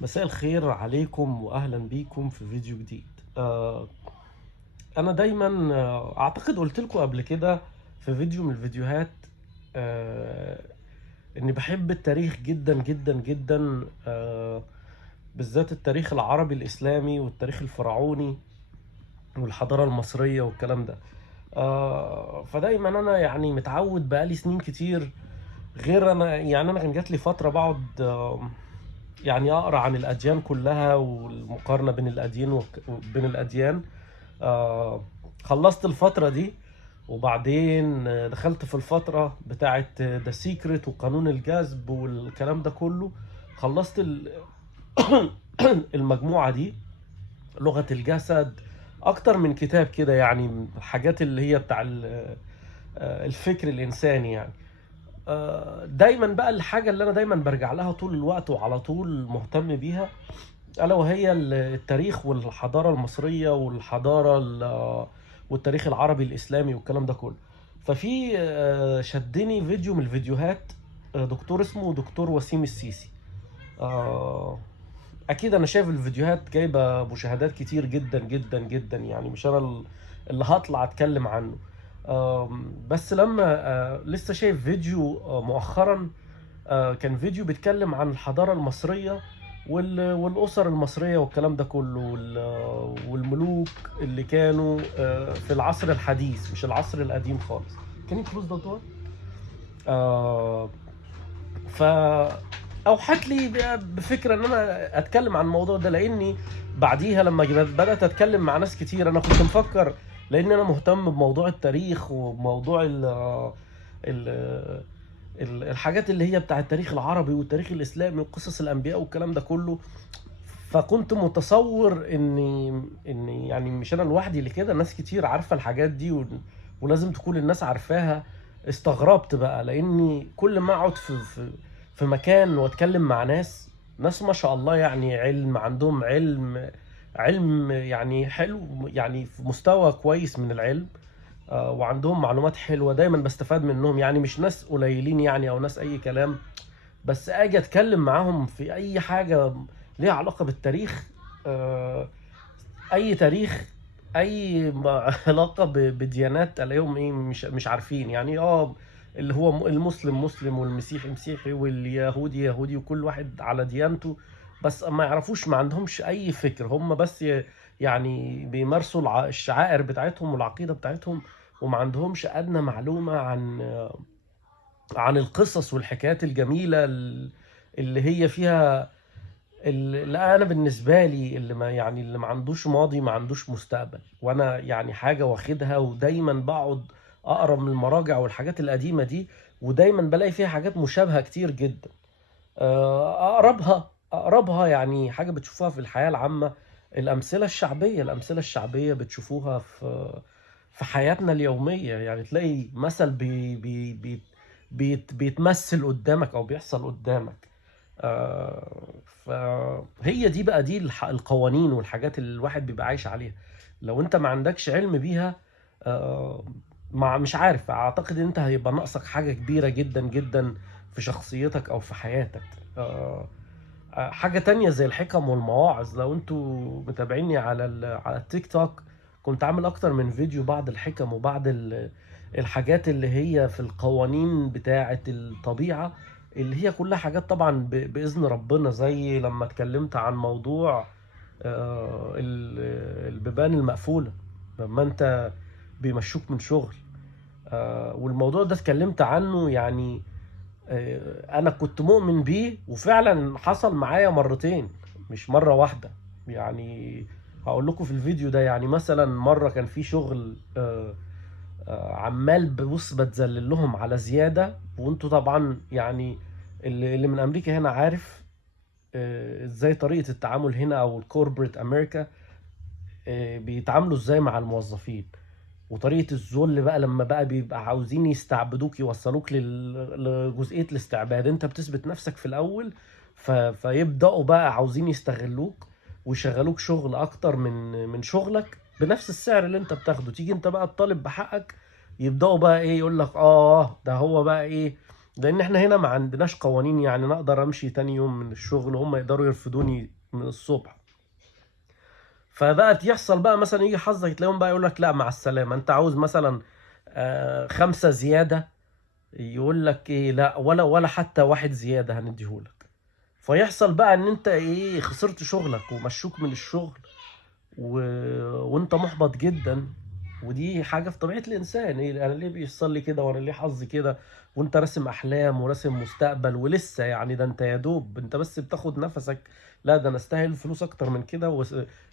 مساء الخير عليكم واهلا بيكم في فيديو جديد. انا دايما اعتقد قلت لكم قبل كده في فيديو من الفيديوهات آه، اني بحب التاريخ جدا جدا جدا، بالذات التاريخ العربي الاسلامي والتاريخ الفرعوني والحضارة المصرية والكلام ده. فدايما انا يعني متعود بقالي سنين كتير. غير انا كان جات لي فترة بقعد يعني اقرا عن الاديان كلها والمقارنه بين الاديان وبين الاديان. آه خلصت الفتره دي، وبعدين دخلت في الفتره بتاعه ذا سيكريت وقانون الجذب والكلام ده كله. خلصت المجموعه دي، لغه الجسد، اكتر من كتاب كده، يعني من الحاجات اللي هي بتاع الفكر الانساني يعني. دايما بقى الحاجه اللي انا دايما برجع لها طول الوقت وعلى طول مهتم بيها، ألا وهي التاريخ والحضارة المصرية والتاريخ العربي الإسلامي والكلام ده كله. ففي شدني فيديو من الفيديوهات، دكتور اسمه دكتور وسيم السيسي. آه، أكيد أنا شايف الفيديوهات جايبة مشاهدات كتير جدا جدا جدا، يعني مش أنا اللي هطلع أتكلم عنه. بس لما لسه شايف فيديو مؤخرا، كان فيديو بيتكلم عن الحضارة المصرية والأسر المصرية والكلام ده كله والملوك اللي كانوا في العصر الحديث، مش العصر القديم خالص. كان يكروز ده دور آه ف اوحت لي بفكره ان انا اتكلم عن الموضوع ده، لاني بعديها لما بدات اتكلم مع ناس كتير انا كنت مفكر، لان انا مهتم بموضوع التاريخ وموضوع ال الحاجات اللي هي بتاع التاريخ العربي والتاريخ الاسلامي وقصص الانبياء والكلام ده كله. فكنت متصور اني يعني مش انا لوحدي اللي كده، ناس كتير عارفه الحاجات دي ولازم تكون الناس عارفاها. استغربت بقى، لاني كل ما اقعد في مكان واتكلم مع ناس ما شاء الله، يعني عندهم علم يعني حلو، يعني في مستوى كويس من العلم. وعندهم معلومات حلوه دايما بستفاد منهم، يعني مش ناس قليلين يعني او ناس اي كلام. بس اجي اتكلم معاهم في اي حاجه ليها علاقه بالتاريخ، آه، اي تاريخ، اي علاقه بديانات، الاقيهم ايه، مش عارفين يعني. اللي هو المسلم مسلم والمسيحي مسيحي واليهودي يهودي وكل واحد على ديانته، بس ما يعرفوش، ما عندهمش اي فكر. هم بس يعني بيمارسوا الشعائر بتاعتهم والعقيده بتاعتهم، وما عندهمش ادنى معلومه عن القصص والحكايات الجميلة اللي هي فيها، اللي انا بالنسبة لي اللي ما عندوش ماضي ما عندوش مستقبل. وانا يعني حاجة واخدها، ودايما بقعد اقرا من المراجع والحاجات القديمة دي، ودايما بلاقي فيها حاجات مشابهة كتير جدا. اقربها يعني حاجة بتشوفوها في الحياة العامة، الامثلة الشعبية بتشوفوها في حياتنا اليومية. يعني تلاقي مثل بيتمثل قدامك او بيحصل قدامك. فهي دي بقى، دي القوانين والحاجات اللي الواحد بيبقى عايش عليها. لو انت ما عندكش علم بيها، آه، مش عارف، اعتقد ان انت هيبقى ناقصك حاجة كبيرة جدا جدا في شخصيتك او في حياتك. آه، حاجة تانية زي الحكم والمواعظ، لو انتوا متابعيني على التيك توك، كنت عامل اكتر من فيديو بعد الحكم وبعد الحاجات اللي هي في القوانين بتاعة الطبيعة، اللي هي كلها حاجات طبعا بإذن ربنا. زي لما اتكلمت عن موضوع البيبان المقفولة لما انت بيمشوك من شغل. والموضوع ده اتكلمت عنه يعني. انا كنت مؤمن بيه، وفعلا حصل معايا مرتين مش مرة واحدة يعني. هقول لكم في الفيديو ده، يعني مثلا مرة كان في شغل، عمال ببص بتذلل لهم على زيادة، وانتوا طبعا يعني اللي من امريكا هنا عارف ازاي طريقة التعامل هنا، او الكوربريت امريكا بيتعاملوا ازاي مع الموظفين. وطريقة الذل بقى لما بقى بيبقى عاوزين يستعبدوك، يوصلوك لجزئية الاستعباد. انت بتثبت نفسك في الاول، فيبدأوا بقى عاوزين يستغلوك ويشغلوك شغل اكتر من شغلك بنفس السعر اللي انت بتاخده. تيجي انت بقى تطالب بحقك، يبدأوا بقى ايه، يقول لك ده هو بقى ايه، لان احنا هنا ما عندناش قوانين، يعني انا اقدر امشي تاني يوم من الشغل وهم يقدروا يرفدوني من الصبح. فبقى يحصل بقى مثلا يجي حظك تلاقيهم بقى يقول لك لا مع السلامه، انت عاوز مثلا 5 زياده، يقول لك ايه لا، ولا حتى واحد زياده هنديهولك. فيحصل بقى ان انت ايه، خسرت شغلك ومشوك من الشغل و... وانت محبط جدا. ودي حاجة في طبيعة الإنسان، إيه أنا ليه بيحصل لي كده وأنا ليه حظي كده؟ وأنت راسم أحلام وراسم مستقبل ولسه، يعني ده أنت يا دوب أنت بس بتاخد نفسك. لا ده أنا أستاهل فلوس أكتر من كده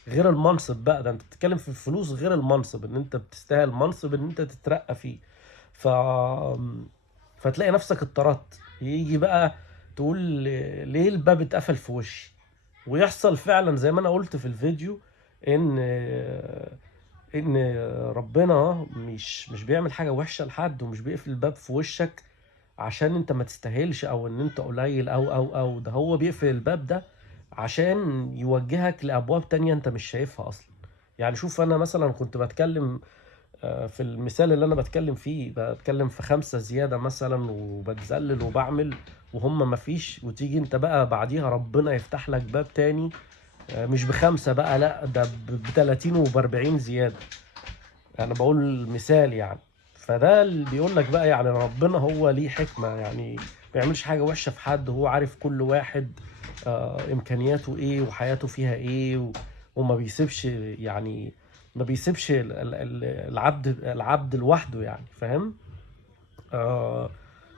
غير المنصب بقى، ده أنت بتتكلم في الفلوس غير المنصب، إن أنت بتستاهل منصب إن أنت تترقى فيه. ف فتلاقي نفسك اتطردت، يجي بقى تقول ليه الباب اتقفل في وشي. ويحصل فعلا زي ما انا قلت في الفيديو ان ان ربنا مش بيعمل حاجه وحشه لحد، ومش بيقفل الباب في وشك عشان انت ما تستاهلش او ان انت قليل او ده هو بيقفل الباب ده عشان يوجهك لابواب تانية انت مش شايفها اصلا. يعني شوف انا مثلا كنت بتكلم في المثال اللي انا بتكلم فيه، بتكلم في 5 زيادة مثلا وبتذلل وبعمل وهم مفيش، وتيجي انت بقى بعديها ربنا يفتح لك باب تاني مش ب5 بقى، لا ده ب30 وب40 زيادة. انا بقول مثال يعني. فده اللي بيقول لك بقى يعني ربنا هو ليه حكمة، يعني ما بيعملش حاجة وحشة في حد، هو عارف كل واحد امكانياته ايه وحياته فيها ايه وما بيسيبش يعني، ما بيسيبش العبد لوحده يعني، فاهم؟ آه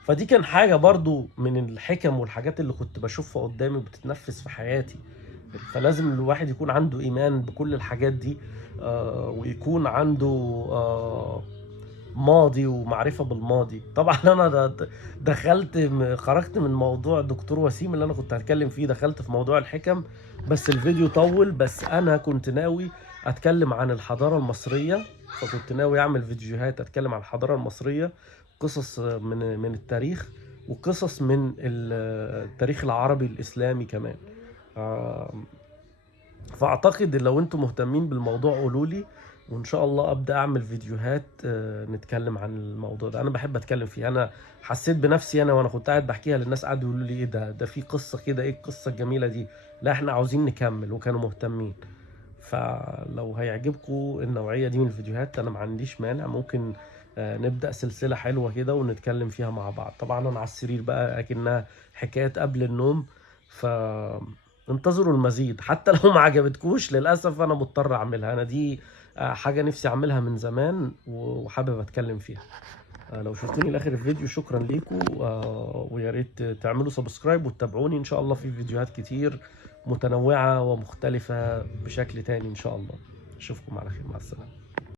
فدي كان حاجة برضو من الحكم والحاجات اللي كنت بشوفها قدامي وبتتنفس في حياتي. فلازم الواحد يكون عنده إيمان بكل الحاجات دي، ويكون عنده ماضي ومعرفة بالماضي. طبعا أنا دخلت خرجت من موضوع دكتور وسيم اللي أنا كنت هتكلم فيه، دخلت في موضوع الحكم، بس الفيديو طول. بس أنا كنت ناوي أتكلم عن الحضارة المصرية، فكنت ناوي أعمل فيديوهات أتكلم عن الحضارة المصرية، قصص من التاريخ وقصص من التاريخ العربي الإسلامي كمان. آه، فاعتقد لو انتم مهتمين بالموضوع قولوا لي، وان شاء الله ابدا اعمل فيديوهات نتكلم عن الموضوع ده. انا بحب اتكلم فيه، انا حسيت بنفسي انا وانا كنت قاعد بحكيها للناس قعدوا يقولوا لي ايه ده في قصة كده، ايه القصة الجميلة دي؟ لا احنا عاوزين نكمل، وكانوا مهتمين. فلو هيعجبكم النوعية دي من الفيديوهات انا ما عنديش مانع، ممكن نبدأ سلسلة حلوة كده ونتكلم فيها مع بعض. طبعا انا على السرير بقى اكنها حكايات قبل النوم. ف انتظروا المزيد، حتى لو ما عجبتكوش للأسف أنا مضطر أعملها. أنا دي حاجة نفسي أعملها من زمان وحابب أتكلم فيها. لو شفتوني لآخر الفيديو شكرا ليكم، ويا ريت تعملوا سبسكرايب وتتابعوني إن شاء الله في فيديوهات كتير متنوعة ومختلفة بشكل تاني إن شاء الله. أشوفكم على خير، مع السلامة.